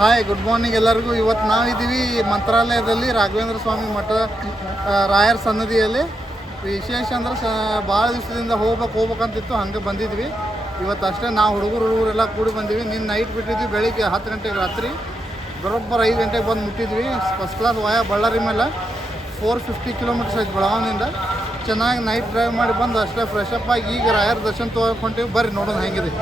Hi, good morning ಎಲ್ಲರಿಗೂ. ಇವತ್ತು ನಾವಿದ್ದೀವಿ ಮಂತ್ರಾಲಯದಲ್ಲಿ ರಾಘವೇಂದ್ರ ಸ್ವಾಮಿ ಮಠ ರಾಯರ ಸನ್ನದಿಯಲ್ಲಿ. ವಿಶೇಷ ಅಂದ್ರೆ ಭಾಳ ದಿವಸದಿಂದ ಹೋಗ್ಬೇಕಂತಿತ್ತು, ಹಂಗೆ ಬಂದಿದ್ವಿ. ಇವತ್ತು ಅಷ್ಟೇ ನಾವು ಹುಡುಗರೆಲ್ಲ ಕೂಡಿ ಬಂದಿವಿ. ನಿನ್ನ ನೈಟ್ ಬಿಟ್ಟಿದ್ವಿ, ಬೆಳಿಗ್ಗೆ 10 ಗಂಟೆಗೆ ರಾತ್ರಿ ಬರೋಬ್ಬರ 5 ಗಂಟೆಗೆ ಬಂದು ಮುಟ್ಟಿದ್ವಿ. ಫಸ್ಟ್ ಕ್ಲಾಸ್ ವಾಯ ಬಳ್ಳಾರಿ ಮೇಲೆ 450 ಕಿಲೋಮೀಟರ್ಸ್ ಆಯ್ತು ಬೆಳಗಾವಿನಿಂದ. ಚೆನ್ನಾಗಿ ನೈಟ್ ಡ್ರೈವ್ ಮಾಡಿ ಬಂದು ಅಷ್ಟೇ ಫ್ರೆಶ್ ಅಪ್ ಆಗಿ ಈಗ ರಾಯರ ದರ್ಶನ ತೊಗೊಂಡಿವಿ. ಬರ್ರಿ ನೋಡೋಣ ಹೆಂಗಿದೆ.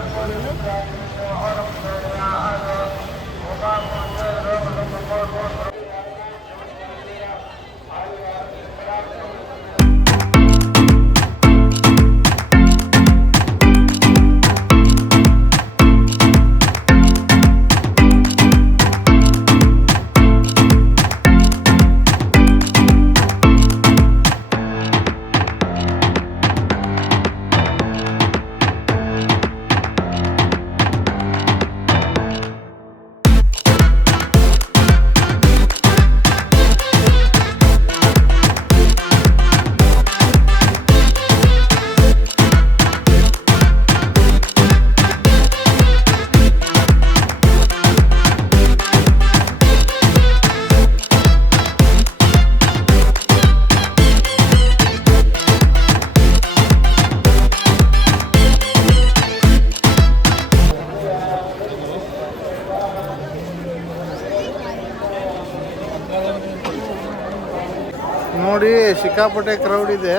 ನೋಡಿ, ಸಿಕ್ಕಾಪಟ್ಟೆ ಕ್ರೌಡ್ ಇದೆ.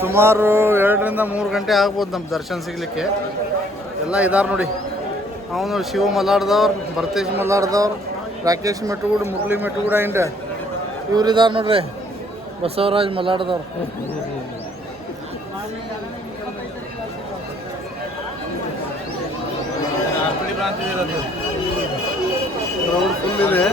ಸುಮಾರು 2 ರಿಂದ 3 ಗಂಟೆ ಆಗ್ಬೋದು ನಮ್ಮ ದರ್ಶನ ಸಿಗಲಿಕ್ಕೆ. ಎಲ್ಲ ಇದಾರೆ ನೋಡಿ. ಅವನು ಶಿವ ಮಲ್ಲಾಡ್ದವ್ರು, ಭರತೇಶ್ ಮಲ್ಲಾಡ್ದವ್ರು, ರಾಕೇಶ್ ಮೆಟಗೂಡ್, ಮುರಳಿ ಮೆಟಗೂಡ ಇಂಡ ಇವ್ರು ಇದಾರೆ ನೋಡ್ರಿ, ಬಸವರಾಜ್ ಮಲ್ಲಾಡ್ದವ್ರು. ಕ್ರೌಡ್ ಫುಲ್ ಇದೆ.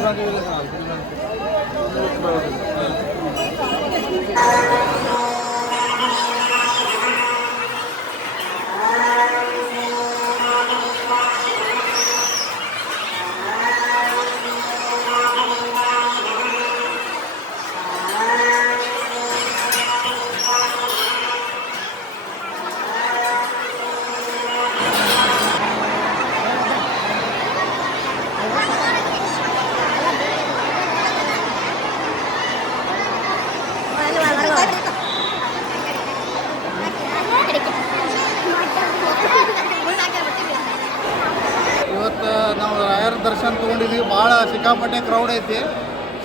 ಇವತ್ತು ನಾವು ರಾಯರ ದರ್ಶನ ತೊಗೊಂಡಿದ್ದೀವಿ. ಭಾಳ ಸಿಕ್ಕಾಪಟ್ಟೆ ಕ್ರೌಡ್ ಐತಿ,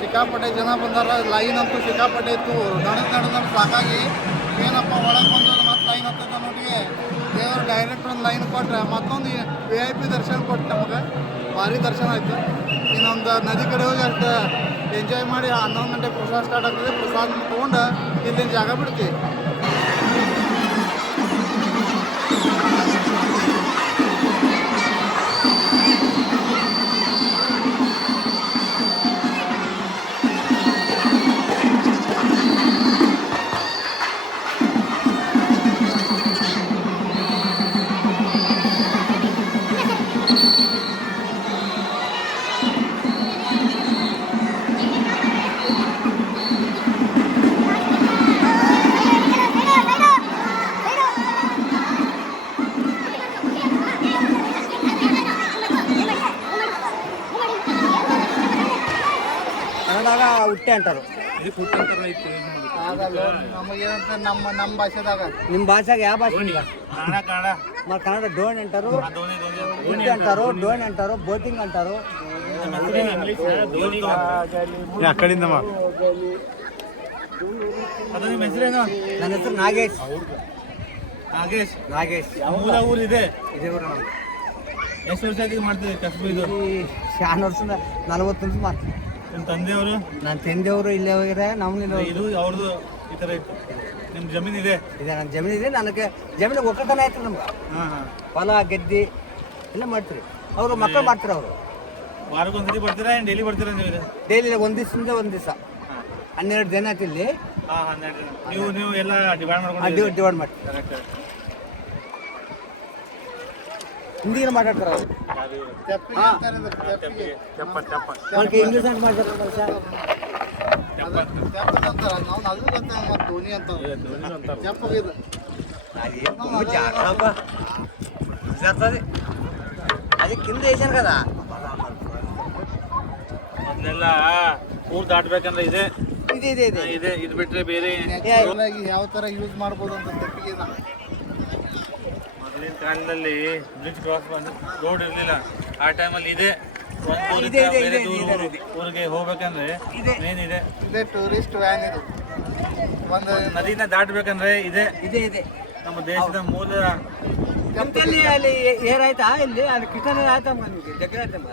ಸಿಕ್ಕಾಪಟ್ಟೆ ಜನ ಬಂದಾರ. ಲೈನ್ ಅಂತೂ ಸಿಕ್ಕಾಪಟ್ಟೆ ಇತ್ತು. ನಡೆದು ಸಾಕಾಗಿ ಏನಪ್ಪ ಒಳಗೆ ಬಂದದ್ದು ಮತ್ತು ಲೈನ್ ಹತ್ತದ ನೋಡಿಗೆ ದೇವರು ಡೈರೆಕ್ಟ್ ಒಂದು ಲೈನ್ ಕೊಟ್ಟರೆ ಮತ್ತೊಂದು VIP ದರ್ಶನ ಕೊಟ್ಟು ನಮಗೆ ಭಾರಿ ದರ್ಶನ ಆಯಿತು. ಇನ್ನೊಂದು ನದಿ ಕಡೆ ಹೋಗಿ ಅಷ್ಟು ಎಂಜಾಯ್ ಮಾಡಿ 11 ಗಂಟೆ ಪ್ರಸಾದ ಸ್ಟಾರ್ಟ್ ಆಗ್ತದೆ. ಪ್ರಸಾದ ತೊಗೊಂಡು ಇಲ್ಲಿನ ಜಾಗ ಬಿಡ್ತೀವಿ. ಕನ್ನಡದಾಗ ಹುಟ್ಟೆ ಅಂತಾರು. ನಮಗೇನಂತ ನಮ್ಮ ಭಾಷೆದಾಗ, ನಿಮ್ಮ ಭಾಷೆಗೆ ಯಾವ ಭಾಷೆ? ಮತ್ತು ಕನ್ನಡ ಡೋಣಿ ಅಂಟಾರು, ಹುಟ್ಟೆ ಅಂತಾರು, ಡೋಣಿ ಅಂತಾರು, ಬೋಟಿಂಗ್ ಅಂತಾರು. ನನ್ನ ಹೆಸರು ನಾಗೇಶ್. ಮೂಲ ಊರು ಇದೆ. ಎಷ್ಟು ವರ್ಷ ಆಗಿ ಮಾಡ್ತೀವಿ ಕಸಬು ಇದು? 40 ವರ್ಷ 40 ವರ್ಷ ಮಾಡ್ತೀವಿ. ನಿಮ್ಮ ತಂದೆಯವರು? ನನ್ನ ತಂದೆಯವರು ಇಲ್ಲೇ ಹೋಗಿದ್ರೆ ನಾವು ಇದು ಅವ್ರದ್ದು ಈ ಥರ ಇತ್ತು. ನಿಮ್ಮ ಜಮೀನು ಇದೆ? ನನ್ನ ಜಮೀನು ಇದೆ. ನನಗೆ ಜಮೀನು ಒಕ್ಕತನ ಆಯ್ತು. ನಮ್ಗೆ ಹೊಲ ಗದ್ದೆ ಎಲ್ಲ ಮಾಡ್ತೀರಿ. ಅವರು ಮಕ್ಕಳು ಮಾಡ್ತಾರೆ. ಅವರು ವಾರಕ್ಕೊಂದ್ಸತಿ ಬರ್ತೀರಾ? ಡೈಲಿ ಬರ್ತೀರಾ ನೀವು? ಡೈಲಿ ಒಂದು ದಿವಸದಿಂದ ಒಂದು ದಿವಸ 12 ದಿನ ಆಯ್ತು ಇಲ್ಲಿ. ನೀವು ಎಲ್ಲ ಡಿವೈಡ್ ಮಾಡ್ತೀವಿ. ಹಿಂದಿನ ಮಾತಾಡ್ತಾರೆ ಅವರು. ಇಂಗ್ಲೀಷ್ ಅಂತ ಮಾಡ್ತಾರೆ ಸರ್. అది కింద వేసాను కదా ಇದನ್ನೆಲ್ಲ ಊರು ದಾಟ್ಬೇಕಂದ್ರೆ ಇದೆ ಇದೆ ಇದೆ ಇದೆ ಇದೆ ಇದು ಬಿಟ್ರೆ ಬೇರೆ ನ್ಯಾಚುರಲ್ ಆಗಿ ಯಾವ ಥರ ಯೂಸ್ ಮಾಡ್ಬೋದು ಅಂತ ತೆಪ್ಪಿಗೆನ ಮೊದಲಿನ ಕಾಲದಲ್ಲಿ ಬ್ರಿಡ್ಜ್ ಕ್ರಾಸ್ ಬಂದು ರೋಡ್ ಇರಲಿಲ್ಲ ಆ ಟೈಮಲ್ಲಿ ಇದೆ ಒಂದು ಊರಿಂದ ಇದೆ, ಇದೆ, ಬೇರೆ ಇದೆ, ದೂರ ಇದೆ. ಊರಿಗೆ ಹೋಗ್ಬೇಕಂದ್ರೆ ಇದೆ. ಏನಿದೆ ಇದೇ ಟೂರಿಸ್ಟ್ ವ್ಯಾನ್ ಇದು ಒಂದು ನದಿನ ದಾಟ್ಬೇಕಂದ್ರೆ ಇದೆ ಇದೆ ಇದೆ ನಮ್ಮ ದೇಶದ ಮೂಲ ನಮ್ಮಲ್ಲಿ ಅಲ್ಲಿ ಏರಾಯ್ತಾ ಇಲ್ಲಿ ಅಲ್ಲಿ ಕಿಟನ ಆಯ್ತಾ ನಿಮಗೆ ಜಗ್ಗ ಆಯ್ತಮ್ಮ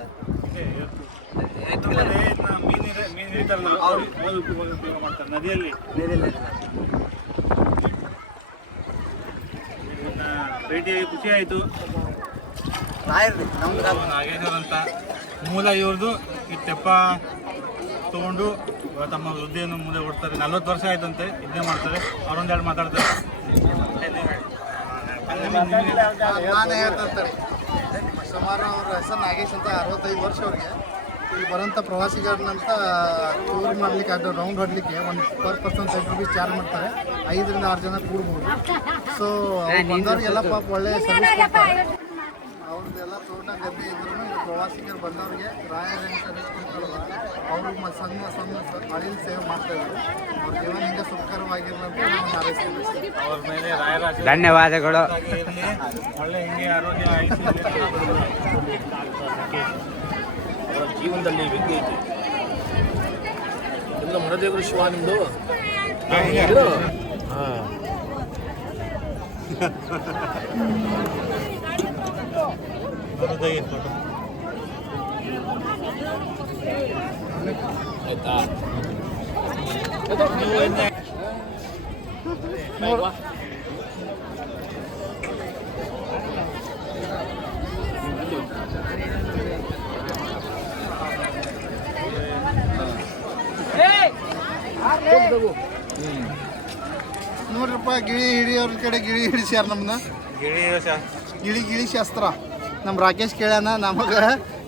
ಮೀನು ಹಿಡಿತಾರಲ್ಲ ಅವ್ರು ಉಪಯೋಗ ಮಾಡ್ತಾರೆ ನದಿಯಲ್ಲಿ ಇದನ್ನ ಭೇಟಿಯಾಗಿ ಖುಷಿ ಆಯಿತು ರಾಯರ್ರಿ ನಮ್ದು ನಾಗೇಶ್ವರ ಅಂತ ಮೂಲ ಇವ್ರದ್ದು ಈ ತೆಪ್ಪ ತಗೊಂಡು ತಮ್ಮ ವೃದ್ಧಿಯನ್ನು ಮುಂದೆ ಓಡ್ತಾರೆ 40 ವರ್ಷ ಆಯ್ತಂತೆ ಇದನ್ನೇ ಮಾಡ್ತಾರೆ ಅವ್ರೊಂದೆರಡು ಮಾತಾಡ್ತಾರೆ ನಾನು ಹೇಳ್ತಾರೆ ಸುಮಾರು ಅವ್ರ ಹೆಸರು ನಾಗೇಶ್ ಅಂತ 65 ವರ್ಷ ಅವ್ರಿಗೆ ಇಲ್ಲಿ ಬರೋಂಥ ಪ್ರವಾಸಿಗರನ್ನಂತ ಟೂರ್ ಮಾಡ್ಲಿಕ್ಕೆ ಅದು ರೌಂಡ್ ಹೊಡ್ಲಿಕ್ಕೆ ಒಂದು ಪರ್ ಪರ್ಸನ್ 10 ರೂಪೀಸ್ ಚಾರ್ಜ್ ಮಾಡ್ತಾರೆ 5 ರಿಂದ 6 ಜನ ಕೂಡ್ಬೋದು ಸೊ ಬಂದವ್ರಿಗೆಲ್ಲ ಪಾಪ ಒಳ್ಳೆ ಸರ್ವಿಸ್ ಕೊಡ್ತಾರೆ ಅವ್ರದ್ದೆಲ್ಲ ತೋಟ ಗದ್ದೆ ಇದ್ರೂ ಪ್ರವಾಸಿಗರು ಬಂದವ್ರಿಗೆ ರಾಯರೇನು ಸರ್ವಿಸ್ ಕೊಡ್ತಾರಲ್ಲ ಅವರು ಸಣ್ಣ ಅಳಿಲ್ ಸೇವೆ ಮಾಡ್ತಾಯಿದ್ರು ಅವ್ರ ಜೀವನ ಹಿಂಗೆ ಸುಖಕರವಾಗಿರ್ಲಂತ ನಾವು ಹಾರೈಸ್ತೀವಿ ಅವ್ರ ಮೇಲೆ ರಾಯರ ಧನ್ಯವಾದಗಳು ಇರಲಿ ಒಳ್ಳೆ ಹಿಂಗೆ ಆರೋಗ್ಯ ಅವರ ಜೀವನದಲ್ಲಿ ವ್ಯಕ್ತಿ ಐತಿ ಎಲ್ಲ ಮನದೇವರು ಶಿವ ನಿಮ್ಮದು ಆಯ್ತಾ ನೋಡ್ರಪ್ಪ ಗಿಳಿ ಹಿಡಿಯೋರ ಕಡೆ ಗಿಳಿ ಹಿಡಿಸ್ಯಾರ ನಮ್ಮನ್ನ ಗಿಳಿ ಶಾಸ್ತ್ರ ನಮ್ಮ ರಾಕೇಶ್ ಕೇಳ್ಯಾನ ನಮಗೆ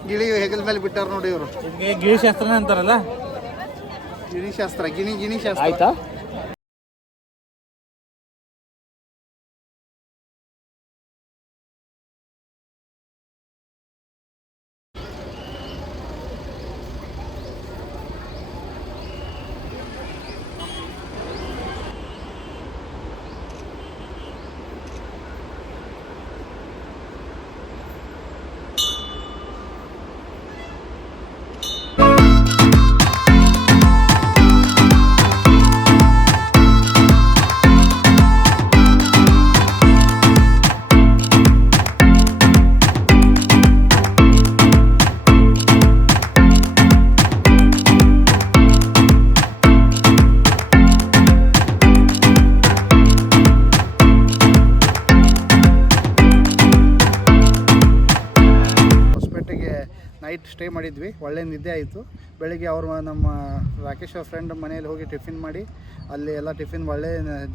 ಗಿಳಿ ಹೆಗಲ ಮೇಲೆ ಬಿಟ್ಟಾರ ನೋಡಿ ಇವರು ಗಿರಿಶಾಸ್ತ್ರನೇ ಅಂತಾರಲ್ಲ ಗಿಣಿ ಶಾಸ್ತ್ರ ಗಿಣಿ ಶಾಸ್ತ್ರ ಆಯ್ತಾ ನೈಟ್ ಸ್ಟೇ ಮಾಡಿದ್ವಿ ಒಳ್ಳೆ ನಿದ್ದೆ ಆಯಿತು ಬೆಳಿಗ್ಗೆ ಅವರು ನಮ್ಮ ರಾಕೇಶ್ ಅವ್ರ ಫ್ರೆಂಡ್ ಮನೆಯಲ್ಲಿ ಹೋಗಿ ಟಿಫಿನ್ ಮಾಡಿ ಅಲ್ಲಿ ಎಲ್ಲ ಟಿಫಿನ್ ಒಳ್ಳೆ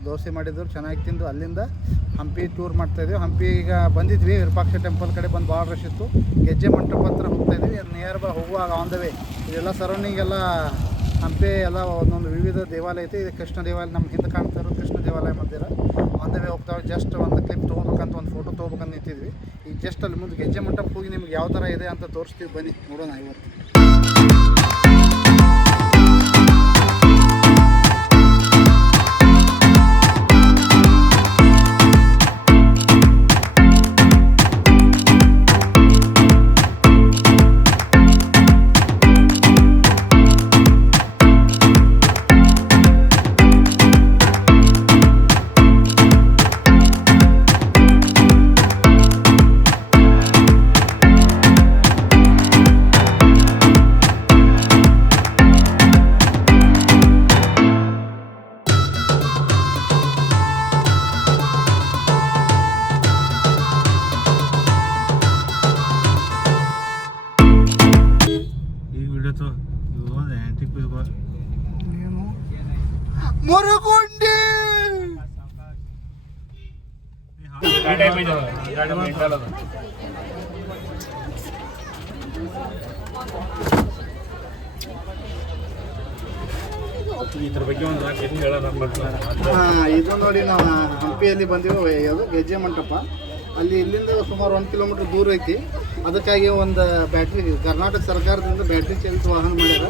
ದೋಸೆ ಮಾಡಿದ್ರು ಚೆನ್ನಾಗಿ ತಿಂದು ಅಲ್ಲಿಂದ ಹಂಪಿ ಟೂರ್ ಮಾಡ್ತಾಯಿದ್ವಿ ಹಂಪಿ ಈಗ ಬಂದಿದ್ವಿ ವಿರೂಪಾಕ್ಷ ಟೆಂಪಲ್ ಕಡೆ ಬಂದು ಭಾಳ ರಶ್ ಇತ್ತು ಗೆಜ್ಜೆ ಮಂಟಪ ಹತ್ರ ಹೋಗ್ತಾಯಿದ್ವಿ ನಿಯರ್ ಬೈ ಹೋಗುವಾಗ ಆನ್ ದ ವೇ ಇದೆಲ್ಲ ಸರೌಂಡಿಂಗ್ ಎಲ್ಲ ಹಂಪಿ ಎಲ್ಲ ಒಂದೊಂದು ವಿವಿಧ ದೇವಾಲಯ ಐತೆ ಇದು ಕೃಷ್ಣ ದೇವಾಲಯ ನಮ್ಮ ಹಿಂದೆ ಕಾಣ್ತಾ ಇರೋದು ಕೃಷ್ಣ ದೇವಾಲಯ ಮಂದಿರ ಆನ್ ದ ವೇ ಹೋಗ್ತಾವೆ ಜಸ್ಟ್ ಒಂದು ಕ್ಲಿಪ್ ತೊಗೋಬೇಕಂತ ಒಂದು ಫೋಟೋ ತೊಗೋಬೇಕಂತ ನಿಂತಿದ್ವಿ ಈಗ ಜಸ್ಟ್ ಅಲ್ಲಿ ಮುಂದೆ ಗೆಜ್ಜೆ ಮಂಟಪಕ್ಕೆ ಹೋಗಿ ನಿಮ್ಗೆ ಯಾವ ಥರ ಇದೆ ಅಂತ ತೋರಿಸ್ತೀವಿ ಬನ್ನಿ ನೋಡೋಣ ಇವತ್ತು ಮುರುಗುಂಡಿ ಇದ್ರ ಬಗ್ಗೆ ಒಂದು ಹೇಳೋಣ ಇದು ನೋಡಿ ನಾವು ಹಂಪಿಯಲ್ಲಿ ಬಂದಿವಿ ಅದು ಗೆಜ್ಜೆ ಮಂಟಪ ಅಲ್ಲಿ ಇಲ್ಲಿಂದ ಸುಮಾರು 1 ಕಿಲೋಮೀಟ್ರ್ ದೂರ ಐತಿ. ಅದಕ್ಕಾಗಿ ಒಂದು ಬ್ಯಾಟ್ರಿ ಕರ್ನಾಟಕ ಸರ್ಕಾರದಿಂದ ಬ್ಯಾಟ್ರಿ ಚಾಲಿತ ವಾಹನ ಮಾಡ್ಯಾರ.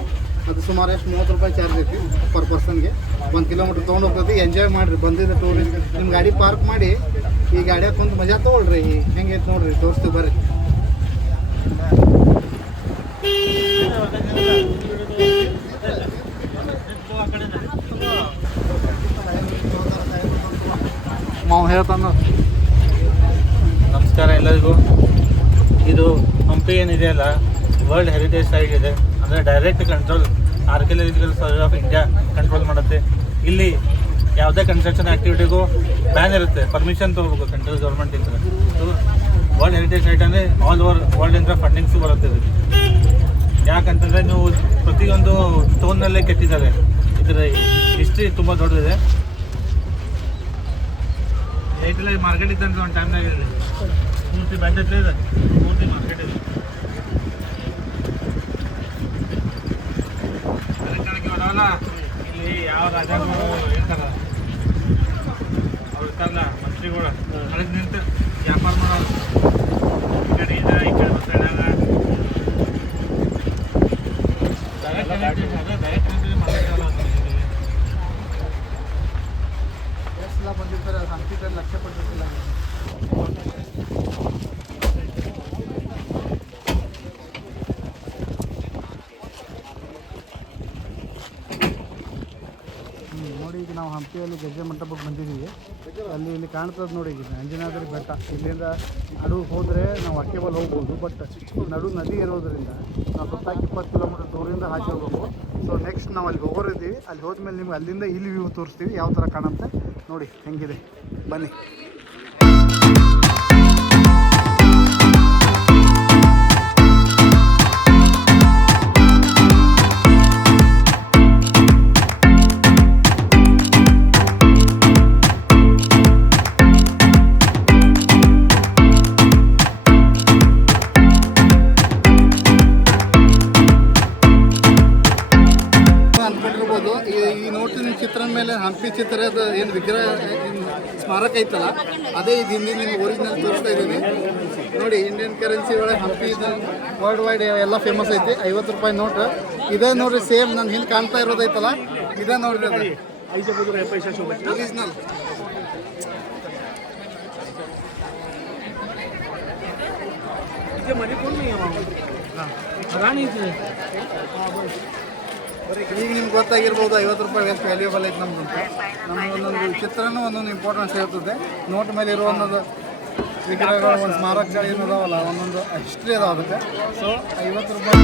ಅದು ಸುಮಾರು ಎಷ್ಟು 30 ರೂಪಾಯಿ ಚಾರ್ಜ್ ಐತಿ ಪರ್ ಪರ್ಸನ್ಗೆ. 1 ಕಿಲೋಮೀಟ್ರ್ ತೊಗೊಂಡು ಹೋಗ್ತೈತಿ. ಎಂಜಾಯ್ ಮಾಡಿರಿ ಬಂದಿದ್ದ ಟೂರಿಸ್ಟ್. ನಿಮ್ಮ ಗಾಡಿ ಪಾರ್ಕ್ ಮಾಡಿ ಈ ಗಾಡಿಯಾಗ ಕುಂತು ಮಜಾ ತೊಗೊಳ್ರಿ. ಹೆಂಗೆ ಐತೆ ನೋಡ್ರಿ, ತೋರಿಸ್ತೀವಿ ಬರ್ರಿ. ಮಾವು ಹೇಳ್ತಾನ. ನಮಸ್ಕಾರ ಎಲ್ಲರಿಗೂ. ಇದು ಹಂಪಿ ಏನಿದೆಯಲ್ಲ, ವರ್ಲ್ಡ್ ಹೆರಿಟೇಜ್ ಸೈಟ್ ಇದೆ. ಅಂದರೆ direct control archaeological survey of India control ಮಾಡುತ್ತೆ. ಇಲ್ಲಿ ಯಾವುದೇ ಕನ್ಸ್ಟ್ರಕ್ಷನ್ ಆ್ಯಕ್ಟಿವಿಟಿಗೂ ಬ್ಯಾನ್ ಇರುತ್ತೆ, ಪರ್ಮಿಷನ್ ತೊಗೋಬೇಕು ಸೆಂಟ್ರಲ್ ಗೌರ್ಮೆಂಟಿಂದ. ಸೊ ವರ್ಲ್ಡ್ ಹೆರಿಟೇಜ್ ಸೈಟ್ ಅಂದರೆ ಆಲ್ ಓವರ್ ವರ್ಲ್ಡಿಂದ ಫಂಡಿಂಗ್ಸು ಬರುತ್ತೆ. ಯಾಕಂತಂದರೆ ನೀವು ಪ್ರತಿಯೊಂದು ಸ್ಟೋನ್ನಲ್ಲೇ ಕೆತ್ತಿದ್ದಾರೆ. ಇದರ ಹಿಸ್ಟ್ರಿ ತುಂಬ ದೊಡ್ಡದಿದೆ. ಐಟೆಲ್ಲ ಮಾರ್ಕೆಟ್ ಇದ್ದಂತ ಒಂದು ಟೈಮ್ನಾಗ ಇದೆ. ಪೂರ್ತಿ ಬಂದೈತೆ ಇದೆ, ಪೂರ್ತಿ ಮಾರ್ಕೆಟ್ ಇದೆ. ಅದಕ್ಕೆ ಬರೋಲ್ಲ. ಇಲ್ಲಿ ಯಾವ ರಾಜರು ಇರ್ತಾರ, ಅವ್ರು ಇರ್ತಾರಲ್ಲ ಮಂತ್ರಿಗಳು, ಅದಕ್ಕೆ ನಿಂತು ವ್ಯಾಪಾರ ಮಾಡೋರು. ಈ ಕಡೆ ಇದೆ, ಈ ಕಡೆ ಬಸ್ತಾಗ ಎಲ್ಲ ಬಂದಿರ್ತಾರೆ. ಅದು ಹಂಪಿದಲ್ಲಿ ಲಕ್ಷ್ಯ ಪಟ್ಟಿರ್ತಿಲ್ಲ. ನೋಡಿ, ಈಗ ನಾವು ಹಂಪಿಯಲ್ಲಿ ಗೆಜ್ಜೆ ಮಂಟಪಕ್ಕೆ ಬಂದಿದ್ದೀವಿ. ಅಲ್ಲಿ ಇಲ್ಲಿ ಕಾಣ್ತದೆ ನೋಡಿ, ಈಗ ಅಂಜನಾದ್ರಿ ಬೆಟ್ಟ. ಇಲ್ಲಿಂದ ನಡು ಹೋದರೆ ನಾವು ಅಕ್ಕೆಬಲ್ ಹೋಗ್ಬೋದು. ಬಟ್ ನಡು ನದಿ ಇರೋದ್ರಿಂದ ನಾವು ಸುತ್ತಾಗಿ 20 ಕಿಲೋಮೀಟರ್ ದೂರಿಂದ ಹಾಕಿ ಹೋಗ್ಬೇಕು. ಸೊ ನೆಕ್ಸ್ಟ್ ನಾವು ಅಲ್ಲಿ ಹೋಗೋರಿದ್ದೀವಿ. ಅಲ್ಲಿ ಹೋದ್ಮೇಲೆ ನಿಮ್ಗೆ ಅಲ್ಲಿಂದ ಇಲ್ಲಿ ವ್ಯೂ ತೋರಿಸ್ತೀವಿ, ಯಾವ ಥರ ಕಾಣುತ್ತೆ ನೋಡಿ. ಹೆಂಗಿದೆ ಬನ್ನಿ. ಅನ್ಕೊಂಡಿರ್ಬೋದು, ಈ ನೋಟಿನ ಚಿತ್ರದ ಮೇಲೆ ಹಂಪಿ ಚಿತ್ರದ ಏನು ವಿಗ್ರಹ ಸ್ಮಾರಕ ಐತಲ್ಲ, ಅದೇ ಇದು ಹಿಂದೆ ನಿಮ್ಗೆ ಒರಿಜಿನಲ್ ತೋರಿಸ್ತಾ ಇದ್ದೀನಿ ನೋಡಿ. ಇಂಡಿಯನ್ ಕರೆನ್ಸಿ ಒಳಗೆ ಹಂಪಿ ಇದು ವರ್ಲ್ಡ್ ವೈಡ್ ಎಲ್ಲ ಫೇಮಸ್ ಐತಿ. 50 ರೂಪಾಯಿ ನೋಟ್ ಇದೇ ನೋಡ್ರಿ. ಸೇಮ್ ನಾನು ಹಿಂದೆ ಕಾಣ್ತಾ ಇರೋದೈತಲ್ಲ, ಇದೇ ನೋಡ್ರಿ, ಒರಿಜಿನಲ್. ಈಗ ನಿಮ್ಗೆ ಗೊತ್ತಾಗಿರ್ಬೋದು 50 ರೂಪಾಯಿ ಎಷ್ಟು ವ್ಯಾಲ್ಯೂಬಲ್ ಐತೆ ನಮ್ದು ಅಂತ. ನಮ್ಗೆ ಒಂದೊಂದು ಚಿತ್ರನೂ ಒಂದೊಂದು ಇಂಪಾರ್ಟೆನ್ಸ್ ಇರ್ತದೆ. ನೋಟ್ ಮೇಲೆ ಇರೋ ಒಂದೊಂದು ವಿಗ್ರಹಗಳು, ಒಂದು ಸ್ಮಾರಕಗಳು ಏನಿದಾವಲ್ಲ, ಒಂದೊಂದು ಹಿಸ್ಟ್ರಿ ಅದಾವ ಅದಕ್ಕೆ. ಸೊ 50 ರೂಪಾಯಿ.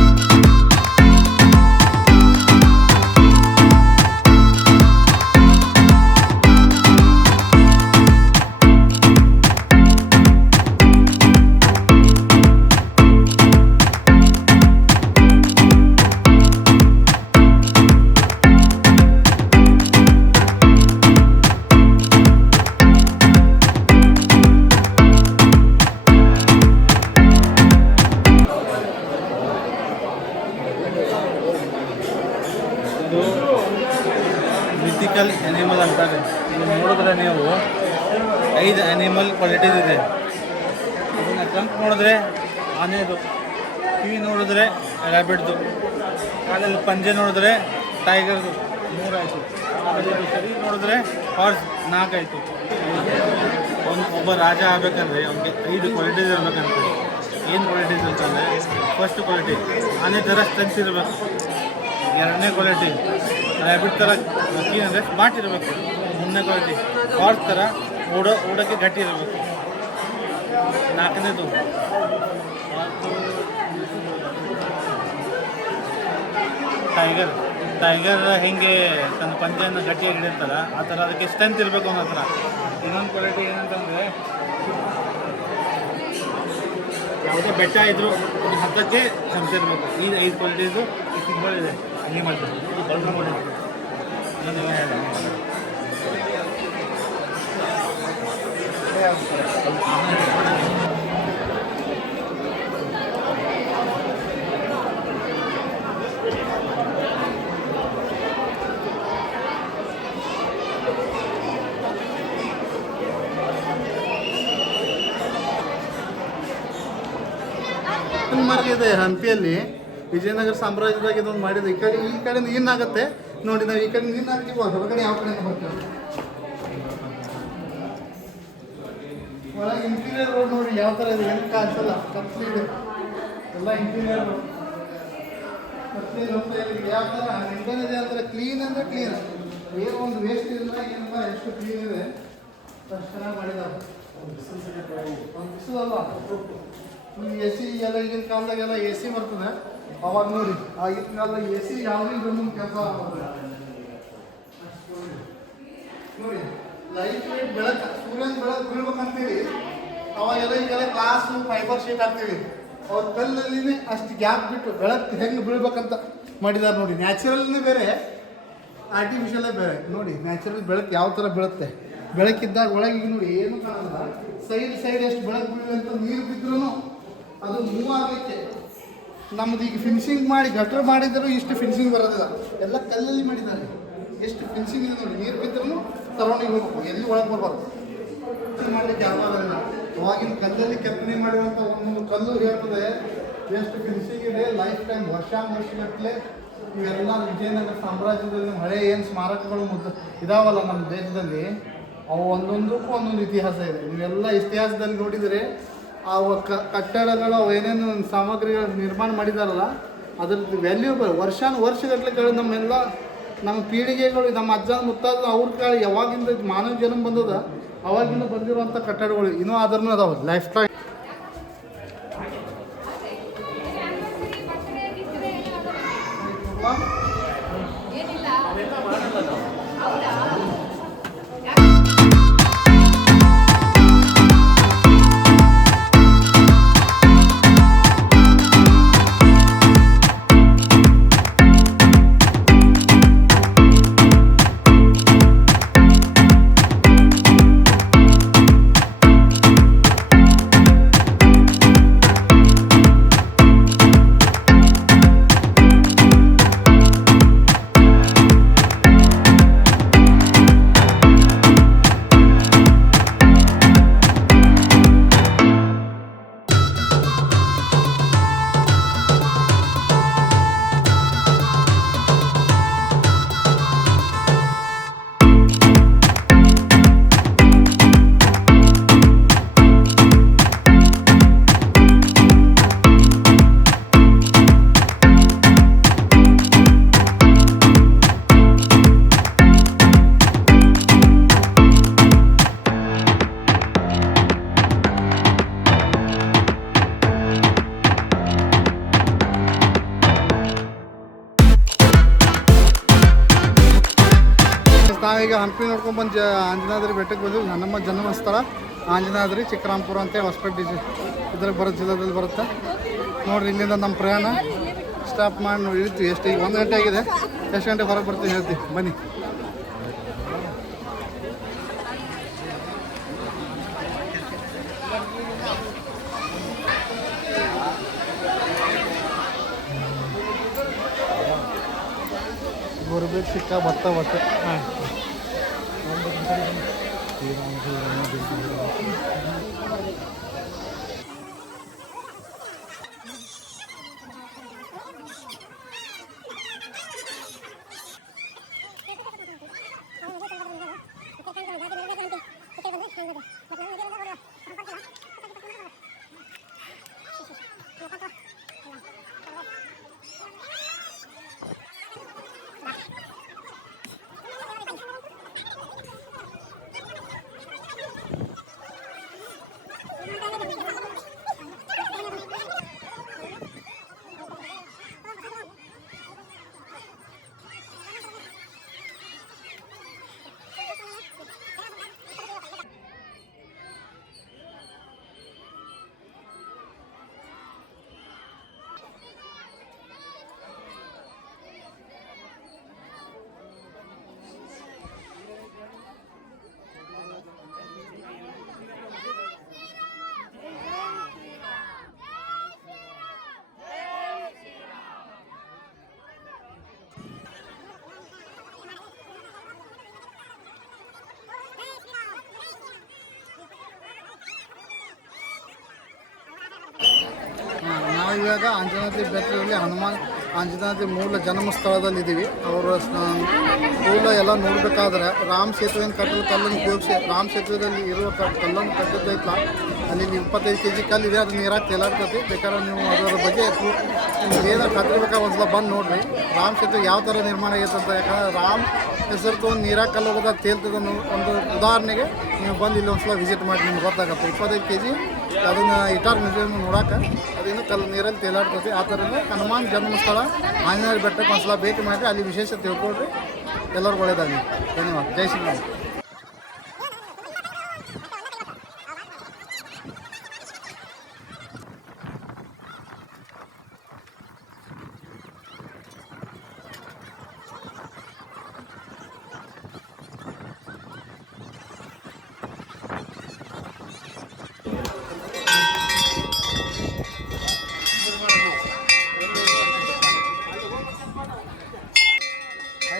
ಮಿಥಿಕಲ್ ಆ್ಯನಿಮಲ್ ಅಂತಾರೆ. ಇದು ನೋಡಿದ್ರೆ ನೀವು 5 ಆ್ಯನಿಮಲ್ ಕ್ವಾಲಿಟೀಸ್ ಇದೆ. ಇದನ್ನು ಟ್ರಂಕ್ ನೋಡಿದ್ರೆ ಆನೆದು, ಕಿವಿ ನೋಡಿದ್ರೆ ರ್ಯಾಬಿಟ್ದು, ಕಾಲಲ್ಲಿ ಪಂಜೆ ನೋಡಿದ್ರೆ ಟೈಗರ್ದು 3 ಆಯಿತು. ಶರೀರ ನೋಡಿದ್ರೆ ಹಾರ್ಸ್ 4 ಆಯಿತು. ಒಬ್ಬ ರಾಜ ಆಗಬೇಕಂದ್ರೆ ಅವ್ನಿಗೆ 5 ಕ್ವಾಲಿಟೀಸ್ ಇರಬೇಕಂತೆ. ಏನು ಕ್ವಾಲಿಟೀಸ್ ಅಂತಂದರೆ, ಫಸ್ಟ್ ಕ್ವಾಲಿಟಿ ಆನೆ ಥರ ಸ್ಟ್ರೆಂತ್ ಇರಬೇಕು. 2ನೇ ಕ್ವಾಲಿಟಿ ರ್ಯಾಬಿಟ್ ಥರ ಕೀ ಅಂದರೆ ಸ್ಮಾರ್ಟ್ ಇರಬೇಕು. 3ನೇ ಕ್ವಾಲಿಟಿ ಹಾರ್ಸ್ ಥರ ಓಡೋಕ್ಕೆ ಗಟ್ಟಿ ಇರಬೇಕು. 4ನೇದು ಟೈಗರ್ ಹೆಂಗೆ ತನ್ನ ಪಂಜೆಯನ್ನು ಗಟ್ಟಿಯಾಗಿ ಹಿಡಿಯುತ್ತಲ್ಲ, ಆ ಥರ ಅದಕ್ಕೆ ಸ್ಟ್ರೆಂತ್ ಇರಬೇಕು ಅವನ ಹತ್ರ. ಇನ್ನೊಂದು ಕ್ವಾಲಿಟಿ ಏನಂತಂದರೆ, ಯಾವುದೇ ಬೆಟ್ಟ ಇದ್ದರೂ ಅದು ಹತ್ತಕ್ಕೆ ಕ್ಷಮತೆ ಇರಬೇಕು. ಈ 5 ಕ್ವಾಲಿಟೀಸು ಈ ಸಿಂಬಲ್ ಇದೆ ಅನಿಮಲ್ದು. ಇದು ಬಲ್ರ ಮಾಡಿ ಮಾರ್ಗ ಇದೆ ಹಂಪಿಯಲ್ಲಿ. ವಿಜಯನಗರ ಸಾಮ್ರಾಜ್ಯದಾಗ ಇದೊಂದು ಮಾಡಿದೆ. ಈ ಕಡೆಯಿಂದ ಏನಾಗುತ್ತೆ ನೋಡಿ, ನಾವು ಈ ಕಡೆ ನೀರು ಹಾಕ್ತೀವಿ, ಹೊರಗಡೆ ಯಾವ ಕಡೆಯಿಂದ ಬರ್ತೇವೆ. ಒಳಗೆ ಇಂಟೀರಿಯರ್ ರೋಡ್ ನೋಡಿ ಯಾವ ಥರ ಇದೆ, ಏನು ಕಾಣಿಸಲ್ಲ, ಕತ್ಲಿ ಇದೆ ಎಲ್ಲ ಇಂಟೀರಿಯರ್ ರೋಡ್. ಕತ್ಲಿ ಯಾವ ಥರ ಮೇಂಟೈನ್ ಇದೆ ಅಂದರೆ ಕ್ಲೀನ್ ಅಂದರೆ ಕ್ಲೀನ್, ಏನು ಒಂದು ವೇಸ್ಟ್ ಇಲ್ಲ ಏನಿಲ್ಲ, ಎಷ್ಟು ಕ್ಲೀನ್ ಇದೆ ಅಷ್ಟು ಚೆನ್ನಾಗಿ ಮಾಡಿದ್ದಾರೆ. ಒಂದು ಬಿಸಿಲಲ್ಲ, ಎ ಸಿ ಎಲ್ಲ ಈಗಿನ ಕಾಲದಾಗೆಲ್ಲ ಎ ಸಿ ಬರ್ತದೆ. ಅವಾಗ ನೋಡಿ ಆಗಿನ ಕಾಲದಾಗ ಎ ಸಿ ಯಾವುದೇ ಬಂದು ಕೆಲಸ ನೋಡಿ. ಲೈಟ್ ವೇಟ್ ಬೆಳಕು, ಸೂರ್ಯನ ಬೆಳಕು ಬೀಳ್ಬೇಕಂತೀವಿ, ಅವಾಗೆಲ್ಲ ಈಗೆಲ್ಲ ಗ್ಲಾಸು ಫೈಬರ್ ಶೀಟ್ ಹಾಕ್ತೀವಿ. ಅವ್ರ ಕಲ್ಲಲ್ಲಿನೇ ಅಷ್ಟು ಗ್ಯಾಪ್ ಬಿಟ್ಟು ಬೆಳಕು ಹೆಂಗೆ ಬೀಳ್ಬೇಕಂತ ಮಾಡಿದ್ದಾರೆ ನೋಡಿ. ನ್ಯಾಚುರಲ್ನೇ ಬೇರೆ, ಆರ್ಟಿಫಿಷಿಯಲೇ ಬೇರೆ. ನೋಡಿ ನ್ಯಾಚುರಲ್ ಬೆಳಕು ಯಾವ ಥರ ಬೀಳುತ್ತೆ, ಬೆಳಕಿದ್ದಾಗ ಒಳಗೆ ನೋಡಿ ಏನು ಕಾಣಲ್ಲ. ಸೈಡ್ ಎಷ್ಟು ಬೆಳಕು ಬೀಳುವಂತ ನೀರು ಬಿದ್ರೂ ಅದು ಮೂವ್ ಆಗಲಿಕ್ಕೆ ನಮ್ದು ಈಗ ಫಿನಿಶಿಂಗ್ ಮಾಡಿ ಗಟ್ರ ಮಾಡಿದ್ರು ಇಷ್ಟು ಫಿನಿಶಿಂಗ್ ಬರೋದಿಲ್ಲ. ಎಲ್ಲ ಕಲ್ಲಲ್ಲಿ ಮಾಡಿದ್ದಾರೆ, ಎಷ್ಟು ಫಿನಿಶಿಂಗ್ ಇದೆ ನೋಡಿ. ನೀರು ಬಿದ್ದರೂ ಸರೌಂಡಿಂಗ್ ಹೋಗ್ಬೇಕು, ಎಲ್ಲಿ ಒಳಗೆ ಬರಬಾರ್ದು. ಮಾಡಲಿಕ್ಕೆ ಆಗೋದಿಲ್ಲ. ಅವಾಗಿನ ಕಲ್ಲಲ್ಲಿ ಕೆತ್ತನೆ ಮಾಡಿರುವಂಥ ಒಂದೊಂದು ಕಲ್ಲು ಹೇಳ್ತದೆ ಎಷ್ಟು ಫಿನಿಶಿಂಗ್ ಇದೆ. ಲೈಫ್ ಟೈಮ್ ವರ್ಷಗಟ್ಟಲೆ ಇವೆಲ್ಲ ವಿಜಯನಗರ ಸಾಮ್ರಾಜ್ಯದಲ್ಲಿ ಹಳೆ ಏನು ಸ್ಮಾರಕಗಳು ಇದಾವಲ್ಲ ನಮ್ಮ ದೇಶದಲ್ಲಿ, ಅವು ಒಂದೊಂದಕ್ಕೂ ಒಂದೊಂದು ಇತಿಹಾಸ ಇದೆ. ನೀವೆಲ್ಲ ಇತಿಹಾಸದಲ್ಲಿ ನೋಡಿದರೆ ಆ ಕಟ್ಟಡಗಳು ಅವು ಏನೇನು ಸಾಮಗ್ರಿಗಳು ನಿರ್ಮಾಣ ಮಾಡಿದಾರಲ್ಲ ಅದ್ರದ್ದು ವ್ಯಾಲ್ಯೂ ವರ್ಷಗಟ್ಟಲೆ ನಮ್ಮೆಲ್ಲ ನಮ್ಮ ಪೀಳಿಗೆಗಳು, ನಮ್ಮ ಅಜ್ಜ ಮುತ್ತಾದ ಅವ್ರ ಕಾಲ ಯಾವಾಗಿಂದ ಮಾನವ ಜನ್ಮ ಬಂದದ ಅವಾಗಿಂದ ಬಂದಿರುವಂಥ ಕಟ್ಟಡಗಳು ಇನ್ನೂ ಆದ್ರೂ ಅದಾವೆ ಲೈಫ್ ಟೈಮ್. ನಾವೀಗ ಹಂಪಿ ನೋಡ್ಕೊಂಡ್ಬಂದು ಆಂಜನಾದ್ರಿ ಬೆಟ್ಟಕ್ಕೆ ಬಂದ್ವಿ. ನಮ್ಮ ಜನ್ಮಸ್ಥಳ ಆಂಜನಾದ್ರಿ ಚಿಕ್ಕರಾಮಪುರ ಅಂತೇಳಿ ಹೊಸಪೇಟೆ ಇದ್ರಾಗ ಬರೋ ಜಿಲ್ಲೆದಲ್ಲಿ ಬರುತ್ತೆ ನೋಡಿರಿ. ಇಲ್ಲಿಂದ ನಮ್ಮ ಪ್ರಯಾಣ ಸ್ಟಾಪ್ ಮಾಡಿ ನೋಡಿ ಇರ್ತೀವಿ. ಎಷ್ಟು ಈಗ 1 ಗಂಟೆ ಆಗಿದೆ, ಎಷ್ಟು ಗಂಟೆ ಹೊರಗೆ ಬರ್ತೀವಿ ಹೇಳ್ತೀವಿ ಬನ್ನಿ. ಗೊರಬೇಟ್ ಸಿಕ್ಕ ಭತ್ತ ಹಾಂ ನಾವಿವಾಗ ಅಂಜನಾದ್ರಿ ಬೆಟ್ಟದಲ್ಲಿ ಹನುಮಾನ್ ಅಂಜನಾದ್ರಿ ಮೂಲ ಜನ್ಮ ಸ್ಥಳದಲ್ಲಿದ್ದೀವಿ. ಅವರು ಮೂಲ ಎಲ್ಲ ನೋಡಬೇಕಾದ್ರೆ ರಾಮ್ ಸೇತುವೆಯನ್ನು ಕಟ್ಟಲು ಕಲ್ಲನ್ನು ಉಪಯೋಗಿಸಿ ರಾಮ್ ಸೇತುವೆದಲ್ಲಿ ಇರುವ ಕಲ್ಲನ್ನು ಕಟ್ಟಿದ್ದೈತಲ್ಲ, ಅಲ್ಲಿ 25 kg ಕಲ್ಲಿದೆ, ಅದು ನೀರಾಗಿ ತೇಲಾಡ್ತೈತಿ. ಬೇಕಾದ್ರೆ ನೀವು ಅದರ ಬಗ್ಗೆ ಏನಾರು ಕತ್ತಿರ್ಬೇಕಾದ್ರೆ ಒಂದ್ಸಲ ಬಂದು ನೋಡಿರಿ ರಾಮ್ ಸೇತುವೆ ಯಾವ ಥರ ನಿರ್ಮಾಣ ಆಗೈತೆ ಅಂತ. ಯಾಕಂದ್ರೆ ರಾಮ್ ಹೆಸರು ತೊಗೊಂಡು ನೀರಾಗಿ ಕಲ್ಲು ಹೋಗೋದ ತೇಲ್ತದ ಒಂದು ಉದಾಹರಣೆಗೆ ನೀವು ಬಂದು ಇಲ್ಲಿ ಒಂದ್ಸಲ ವಿಸಿಟ್ ಮಾಡಿ ನಿಮ್ಗೆ ಗೊತ್ತಾಗುತ್ತೆ. 25 kg ಅದನ್ನು ಇಟಾರ್ ಮ್ಯೂಸಿಯಮ್ ನೋಡೋಕೆ ಅದೇನು ಕಲ್ಲು ನೀರಲ್ಲಿ ತೇಲಾಡ್ತೈತಿ. ಆ ಥರದ ಹನುಮಾನ್ ಜನ್ಮಸ್ಥಳ ಆಂಜನೇಯ ಬೆಟ್ಟಕ್ಕೆ ಒಂದ್ಸಲ ಭೇಟಿ ಮಾಡಿ ಅಲ್ಲಿ ವಿಶೇಷ ತಿಳ್ಕೊಳ್ರಿ. ಎಲ್ಲರಿಗೂ ಒಳ್ಳೆಯದಾಗಲಿ. ಧನ್ಯವಾದ. ಜೈ ಶ್ರೀರಾಮ್.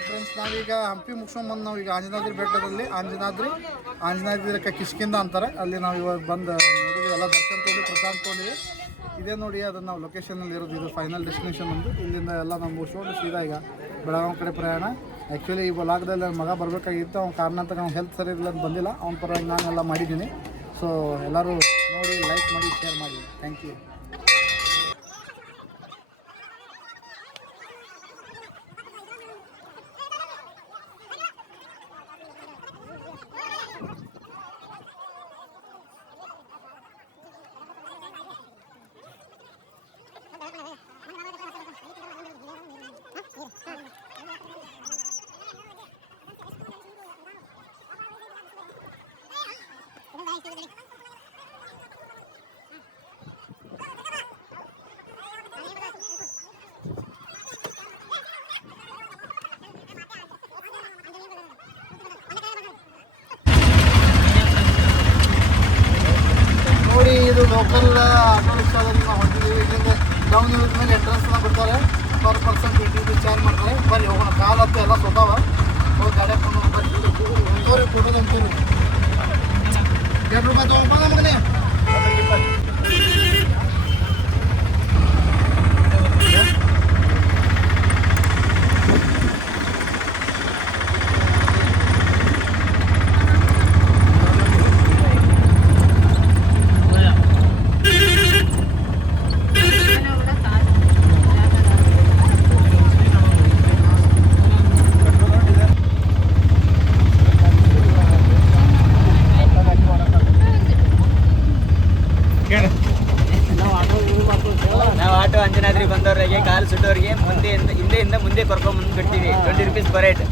ಫ್ರೆಂಡ್ಸ್, ನಾವೀಗ ಹಂಪಿ ಮುಗಿಸ್ಕೊಂಬಂದು ನಾವೀಗ ಆಂಜನಾದ್ರಿ ಬೆಟ್ಟದಲ್ಲಿ ಆಂಜನಾದ್ರಿ ಕಿಷ್ಕಿಂದ ಅಂತಾರೆ, ಅಲ್ಲಿ ನಾವು ಇವಾಗ ಬಂದು ನೋಡಿದ್ವಿ. ಎಲ್ಲ ದರ್ಶನ ತೊಗೊಂಡು ಪ್ರಸಾದ ತೊಗೊಂಡಿವಿ. ಇದೇ ನೋಡಿ ಅದನ್ನು ನಾವು ಲೊಕೇಶನಲ್ಲಿ ಇರೋದು. ಇದು ಫೈನಲ್ ಡೆಸ್ಟಿನೇಷನ್ ಒಂದು. ಇಲ್ಲಿಂದ ಎಲ್ಲ ನಾವು ಮುಗಿಸ್ಕೊಂಡು ಸೀದಾ ಈಗ ಬೆಳಗಾವಿ ಕಡೆ ಪ್ರಯಾಣ. ಆ್ಯಕ್ಚುಲಿ ಈ ಲಾಕ್ದಲ್ಲಿ ನನ್ನ ಮಗ ಬರಬೇಕಾಗಿತ್ತು. ಅವ್ನ ಕಾರಣ ಅಂತ ಅವ್ನು ಹೆಲ್ತ್ ಸರಿ ಇಲ್ಲ ಅಂತ ಬಂದಿಲ್ಲ. ಅವ್ನ ಪರವಾಗಿ ನಾನೆಲ್ಲ ಮಾಡಿದ್ದೀನಿ. ಸೊ ಎಲ್ಲರೂ ನೋಡಿ, ಲೈಕ್ ಮಾಡಿ, ಶೇರ್ ಮಾಡಿ. Thank you. ನೋಡಿ, ಇದು ಲೋಕಲ್ ಆಟೋ ರಿಕ್ಷಾದಲ್ಲಿ ನಾವು ಹೊಂಟಿದ್ದೀವಿ. ಇಲ್ಲಿಂದ ಡೌನ್ ಇಳಿದ ಮೇಲೆ ಎಂಟ್ರೆನ್ಸ್ನ ಬಿಡ್ತಾರೆ. ಪರ್ ಪರ್ಸನ್ $20 ಚಾರ್ಜ್ ಮಾಡ್ತಾರೆ. ಬರ್ರಿ ಹೋಗೋಣ. ಕಾಲು ಹತ್ತು ಎಲ್ಲ ಸೋತಾವ. ಹೋಗಿ ಗಾಡಿ ಹಾಕೊಂಡು ಬರ್ರಿ. ತೋರಿ ಫೋಟೋದ ತೋರಿ. $2 ತೊಗೊಂಬ ಮಗನೇ. ನಾವು ಆಟೋ ಅಂಜನಾದ್ರಿ ಬಂದವರಿಗೆ ಕಾಲು ಸುಟ್ಟವರಿಗೆ ಹಿಂದೆಯಿಂದ ಮುಂದೆ ಕರ್ಕೊಂಡ್ಬಂದು ಬಿಡ್ತೀವಿ. $20 ಪರ್ ರೈಡ್.